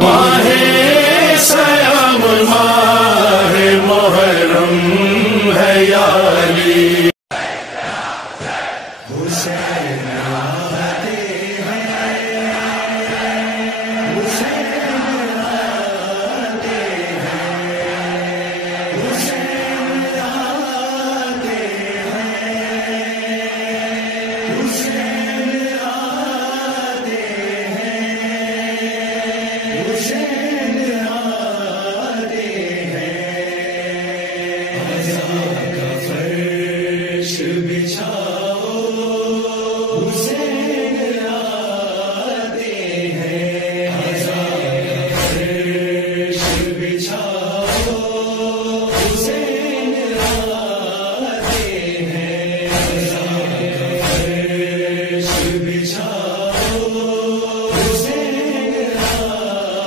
ماہ سیام ماہ محرم ہے یا علی حسین آتے ہیں حسین آتے ہیں حسین آتے ہیں حسین آتے ہیں حسین آتے ہیں عزا کا فرش بچھاؤ حسین آتے ہیں عزا کا فرش بچھاؤ حسین آتے ہیں عزا کا فرش بچھاؤ حسین آتے ہیں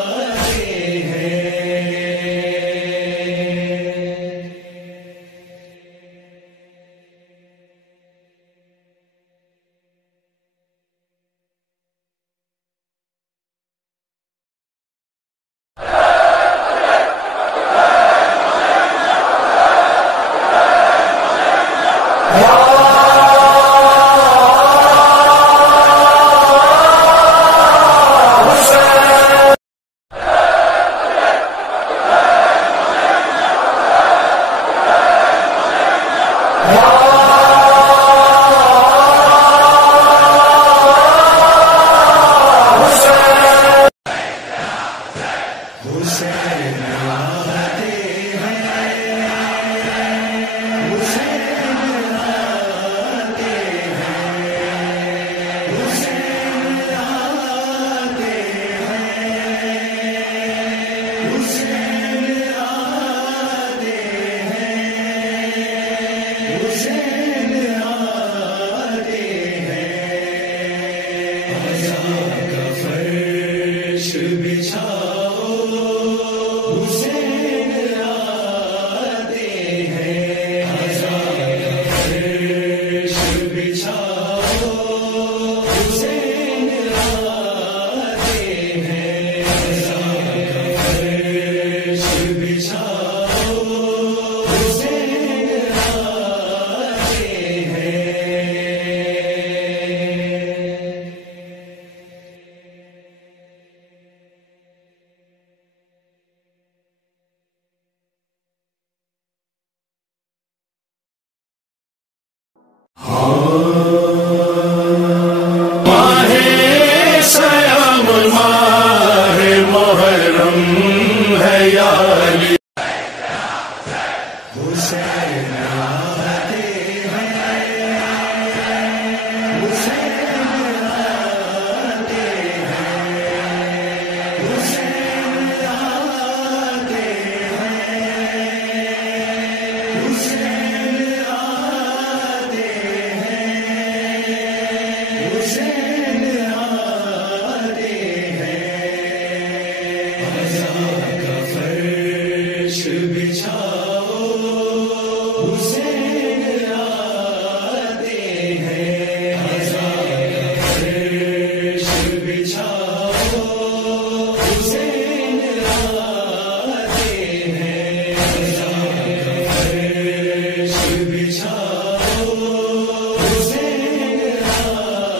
حسین آتے ہیں حسین آتے ہیں حسین آتے ہیں حسین آتے ہیں حسین آتے ہیں عزا کا فرش بچھاؤ حسین آتے ہیں عزا کا فرش بچھاؤ حسین آتے ہیں عزا کا فرش بچھاؤ حسین آتے ہیں ماہ سیام ماہ محرم ہے یا علی حسین آتے ہیں حسین آتے ہیں حسین آتے ہیں حسین آتے ہیں حسین آتے ہیں عزا کا فرش بچھاؤ حسین آتے ہیں عزا کا فرش بچھاؤ حسین آتے ہیں عزا کا فرش بچھاؤ حسین آتے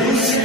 حسین